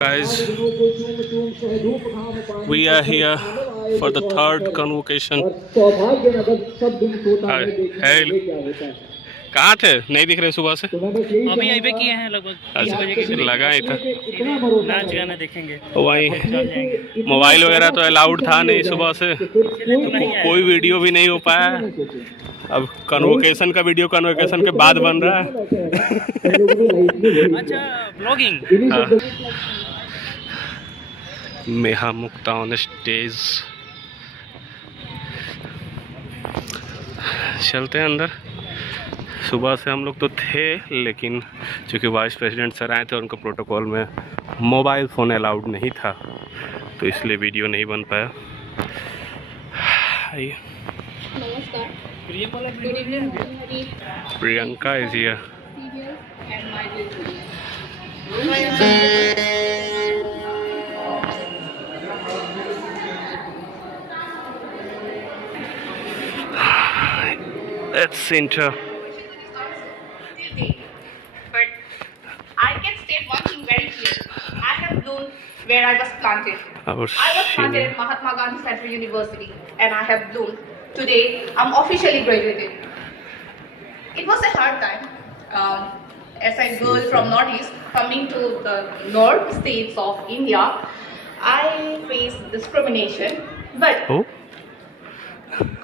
Guys, we are here for the third convocation. Hey, कहाँ थे? नहीं दिख रहे सुबह से? अभी यहीं पे किए हैं लगभग। अच्छा, लगा ही था। नाच गाना देखेंगे वहीं मोबाइल वगैरह तो अलाउड था नहीं सुबह से, कोई वीडियो भी नहीं हो पाया। अब कन्वोकेशन का वीडियो कन्वोकेशन के बाद बन रहा है। अच्छा, ब्लॉगिंग। हाँ। मेहा मुक्ता ऑन स्टेज। चलते हैं अंदर। सुबह से हम लोग तो थे, लेकिन चूँकि वाइस प्रेसिडेंट सर आए थे और उनका प्रोटोकॉल में मोबाइल फ़ोन अलाउड नहीं था, तो इसलिए वीडियो नहीं बन पाया। आइए। Priyanka is here. Let's enter. But I can state one thing very clear. I have bloomed where I was planted. I was planted at Mahatma Gandhi Central University, and I have bloomed. Today, I'm officially graduated. It was a hard time. As a girl from Northeast, coming to the North states of India, I faced discrimination. But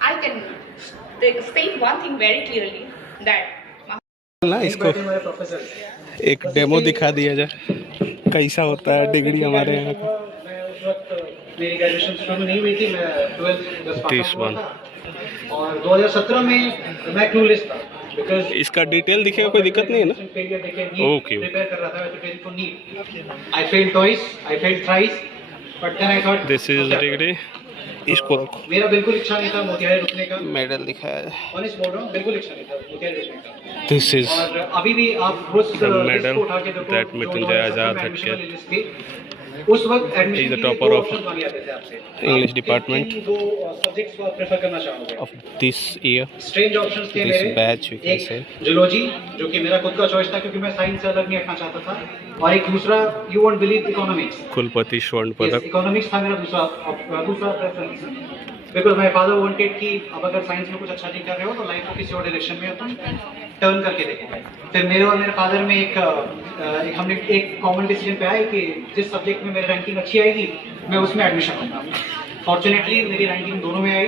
I can state one thing very clearly that ना इसको एक demo दिखा दिया जाए, कैसा होता है degree हमारे यहाँ का। मेरी ग्रेजुएशन शुरू नहीं हुई थी, मैं 31 और 2017 में मैं क्लूलेस था। बिकॉज़ इसका डिटेल दिखेगा, कोई दिक्कत नहीं है ना? ओके। प्रिपेयर कर रहा था preparing for NEET. I failed twice, I failed thrice, but then I thought this is degree. इसको रखो। मेरा बिल्कुल इच्छा नहीं था मोतिहारी रुकने का। मेडल दिखाया है। ऑनेस्ट बोल रहा हूँ, बिल्कुल इच्छा नहीं था मोतिहारी रुकने का। दिस इज और अभी भी आप उस मेडल उठा के देखो, that Mrityunjay Azad had kept. उस वक्त He is the topper of English department वो सब्जेक्ट्स को आप प्रेफर करना चाहोगे of this year, strange options थे this मेरे। batch we can एक say. जूलॉजी, जो कि मेरा खुद का चॉइस था क्योंकि मैं साइंस से अलग नहीं हटना चाहता था, और एक दूसरा यू वोंट बिलीव इकोनॉमिक्स। कुलपति स्वर्ण पदक। इकोनॉमिक्स था मेरा दूसरा preference, because my father wanted कि अब अगर साइंस में कुछ अच्छा नहीं कर रहे हो तो लाइफ को किसी और डायरेक्शन में तुम टर्न करके देखो। फिर मेरे और मेरे फादर में हमने एक कॉमन डिसीजन पे आए कि जिस सब्जेक्ट में मेरी रैंकिंग अच्छी आएगी मैं उसमें एडमिशन लूंगा। फॉर्चुनेटली मेरी रैंकिंग दोनों में आई।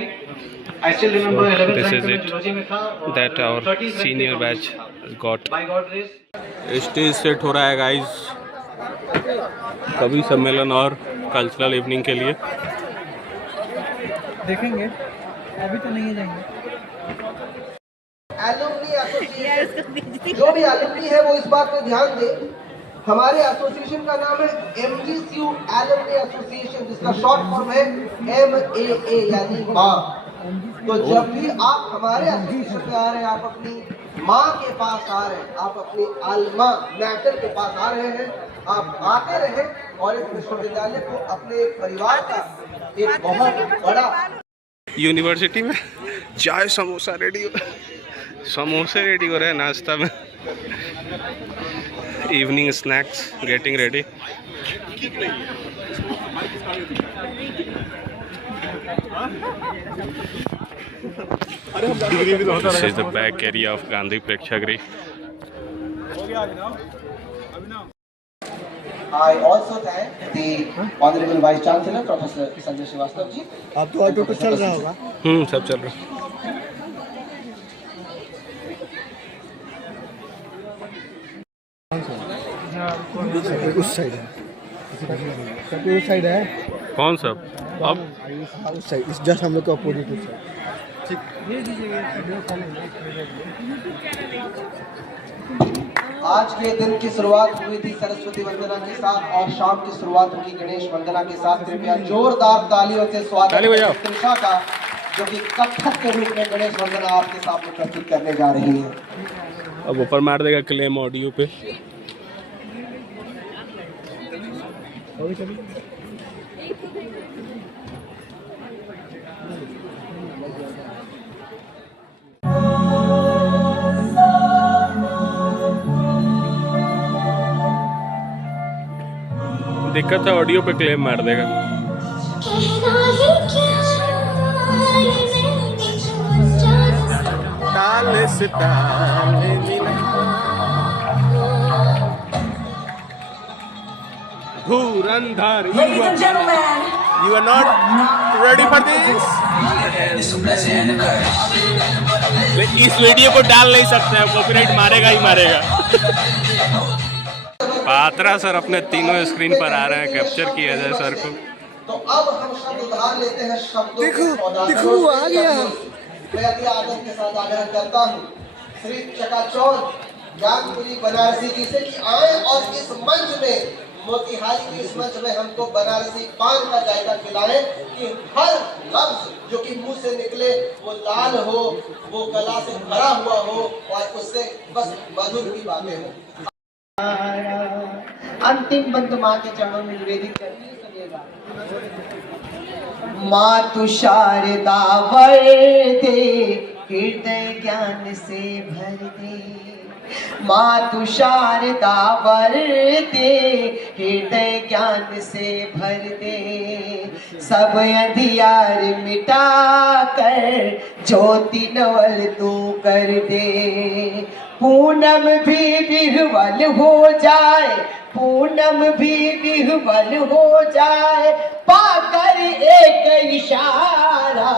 I still remember 11th rank में जूलॉजी में था that our senior batch got. By God grace. Stage set हो रहा है गाइस, कवि सम्मेलन और कल्चरल इवनिंग के लिए। देखेंगे, अभी तो नहीं जाएंगे। एलुमनी एसोसिएशन, जो भी एलुमनी है वो इस बात पे ध्यान दे, हमारे एसोसिएशन का नाम है MGCU एलुमनी एसोसिएशन, जिसका शॉर्ट फॉर्म है MAA यानी माँ। तो जब भी आप हमारे एसोसिएशन में आ रहे हैं, आप अपनी माँ के पास आ रहे हैं, आप अपनी अल्मा मैटर के पास आ रहे हैं, आप आते रहे और इस विश्वविद्यालय को अपने परिवार का एक बहुत बड़ा। यूनिवर्सिटी में चाय समोसा रेडी हो, समोसे रेडी हो रहे हैं नाश्ता में। Evening snacks getting ready. This is the back area of Gandhi Prekshagrih. I also thank the Honorable Vice Chancellor Professor Sanjay Srivastava जी। अब तो ऑटो चल रहा होगा। सब चल रहा। उस साइड है, उस साइड है। कौन सा? अब उस साइड, इस जस्ट हम लोग का अपोजिट उस साइड। आज के दिन की शुरुआत हुई थी सरस्वती वंदना के साथ और शाम की शुरुआत होगी गणेश वंदना के साथ। कृपया जोरदार तालियों से स्वागत त्रिशा का, जो कि कथक के रूप में गणेश वंदना आपके सामने प्रस्तुत करने जा रही है। अब ऊपर मार देगा क्लेम ऑडियो पे। दिक्कत है ऑडियो पे क्लेम मार देगा। ताले से ताले मिला धुरंधर। You are not ready for this? इस वीडियो को डाल नहीं सकते हैं, कॉपीराइट मारेगा ही मारेगा। पात्रा सर अपने तीनों स्क्रीन पर आ रहे हैं, कैप्चर किया जाए सर को। तो अब हम शब्द उधार लेते हैं शब्दों देखो, के सौदागर। देखो, आ गया। मैं अति आदर के साथ आग्रह करता हूँ श्री चकाचौंध ज्ञानपुरी बनारसी जी से कि आए और इस मंच में, मोतिहारी के इस मंच में हमको बनारसी पान का जायका खिलाएं कि हर लफ्ज जो कि मुंह से निकले वो लाल हो, वो गला से भरा हुआ हो और उससे बस मधुर की बातें हो। अंतिम बंद माँ के चरणों में निवेदित करती है, सुनिएगा। माँ तू शारदा वर दे, हृदय ज्ञान से भर दे। माँ तू शारदा वर दे, हृदय ज्ञान से भर दे। सब अंधियार मिटा कर ज्योति नवल तू कर दे। पूनम भी विह्वल हो जाए, पूनम भी विह्वल हो जाए, पाकर एक इशारा,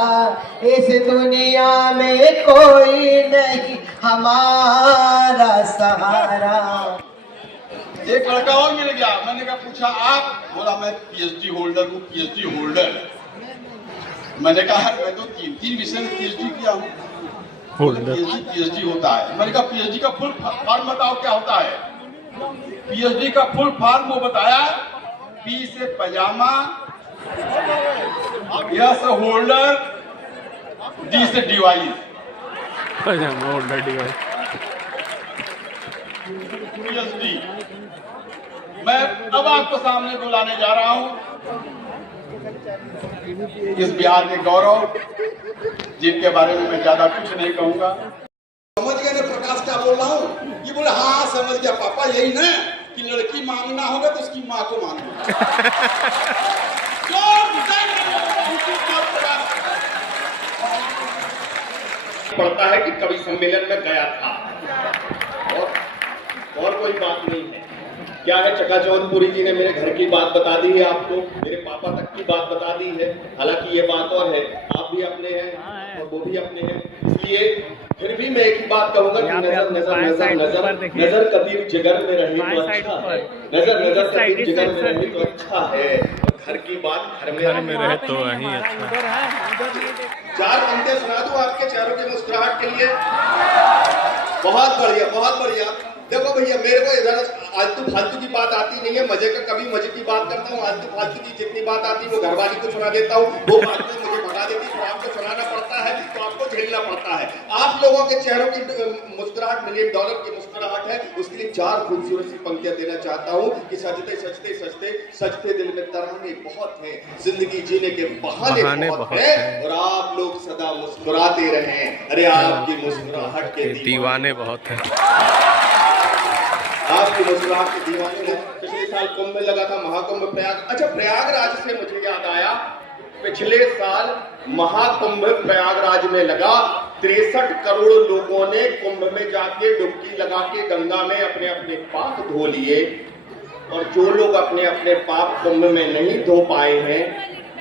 इस दुनिया में कोई नहीं हमारा सहारा। एक लड़का और मिल गया, मैंने कहा पूछा आप, बोला मैं पीएचडी होल्डर हूँ, पीएचडी होल्डर। मैंने कहा मैं तो तीन विषय में पीएचडी किया हूँ। पीएचडी होता है। मैंने कहा पीएचडी का फुल फॉर्म बताओ क्या होता है। पीएचडी का फुल फॉर्म वो बताया, पी से पजामा, यस होल्डर, डी से डिवाइस। पजामा होल्डर डिवाइस। पीएचडी मैं अब आपको सामने बुलाने जा रहा हूं इस बिहार के गौरव, जिनके बारे में मैं ज्यादा कुछ नहीं कहूंगा। समझ गए ना प्रकाश क्या बोल रहा हूँ? ये बोले हाँ समझ गया पापा, यही ना कि लड़की मांगना होगा तो उसकी माँ को मांगना। पड़ता है कि कवि सम्मेलन में गया था और कोई बात नहीं है। क्या है, चकाचौंधपुरी जी ने मेरे घर की बात बता दी है आपको, मेरे पापा तक की बात बता दी है। हालांकि ये बात और है, आप भी अपने हैं और वो भी अपने हैं, इसलिए फिर भी मैं एक ही बात कहूंगा कि नजर नजर नजर नजर नजर कबीर जिगर में रहे तो अच्छा है। नजर नजर कबीर जिगर में रहे तो अच्छा है। घर की बात घर में रहे तो वही अच्छा। 4 घंटे सुना दूं आपके चेहरों की मुस्कुराहट के लिए। बहुत बढ़िया, बहुत बढ़िया। देखो भैया, मेरे को इधर आलतू फालतू की बात आती नहीं है। मजे का कभी मजे की बात करता हूँ, आलतू फालतू की जितनी बात आती है वो घरवाली को सुना देता हूँ, वो बात में मुझे भगा देती है, तो आपको सुनाना पड़ता है, तो आपको झेलना पड़ता है। आप लोगों के चेहरों की मुस्कुराहट $1 मिलियन की मुस्कुराहट है। उसके लिए 4 खूबसूरत सी पंक्तियां देना चाहता हूँ कि सजते सजते सजते सजते दिल में तराने बहुत है, जिंदगी जीने के बहाने बहुत है, और आप लोग सदा मुस्कुराते रहें। अरे आपकी मुस्कुराहट के दीवाने बहुत है। आपकी मुस्कुराहट के दीवाने हैं। पिछले साल कुंभ में लगा था, महाकुंभ प्रयाग। अच्छा, प्रयागराज से मुझे याद आया, पिछले साल महाकुंभ प्रयागराज में लगा। 63 करोड़ लोगों ने कुंभ में जाके डुबकी लगा के गंगा में अपने अपने पाप धो लिए, और जो लोग अपने अपने पाप कुंभ में नहीं धो पाए हैं,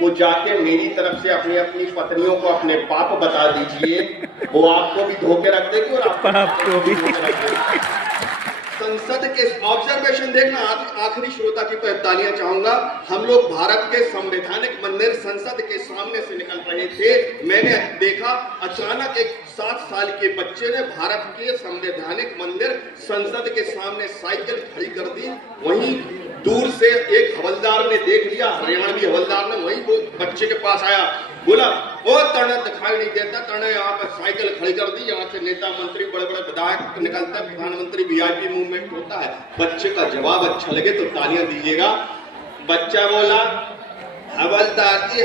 वो जाके मेरी तरफ से अपनी अपनी पत्नियों को अपने पाप बता दीजिए, वो आपको भी धो के रख देगी और आपको भी धो के रख देगी। संसद के ऑब्जर्वेशन देखना, आखिरी श्रोता की तालियां चाहूंगा। हम लोग भारत के संवैधानिक मंदिर संसद के सामने से निकल रहे थे, मैंने देखा अचानक एक 7 साल के बच्चे ने भारत के संवैधानिक मंदिर संसद के सामने साइकिल खड़ी कर दी। वहीं दूर से एक हवलदार ने देख लिया, हरियाणवी हवलदार ने, वहीं वो बच्चे के पास आया, बोला वो तने दिखाई नहीं देता, तने यहाँ पर साइकिल खड़ी कर दी, यहाँ से नेता मंत्री बड़े बड़े विधायक निकलता है, प्रधानमंत्री वीआईपी मूवमेंट होता है। बच्चे का जवाब अच्छा लगे तो तालियां दीजिएगा। बच्चा बोला, हवलदार जी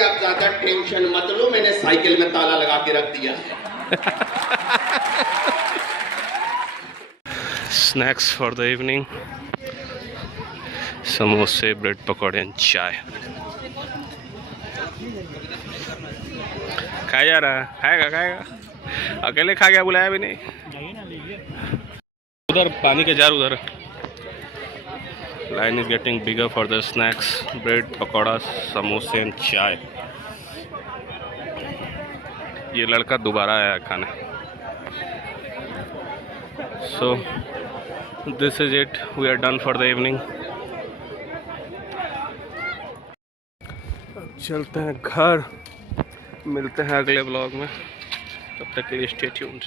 आप ज्यादा टेंशन मत लो, मैंने साइकिल में ताला लगा के रख दिया है। Snacks for the evening. समोसे, ब्रेड पकौड़े एंड चाय। खाया जा रहा है, खाएगा अकेले खा गया, बुलाया भी नहीं। उधर पानी के जार उधर। Line is getting bigger for the snacks, bread pakora, समोसे एंड चाय। ये लड़का दोबारा आया खाने। So this is it, we are done for the evening. चलते हैं घर, मिलते हैं अगले ब्लॉग में, तब तक के लिए स्टे ट्यून्ड।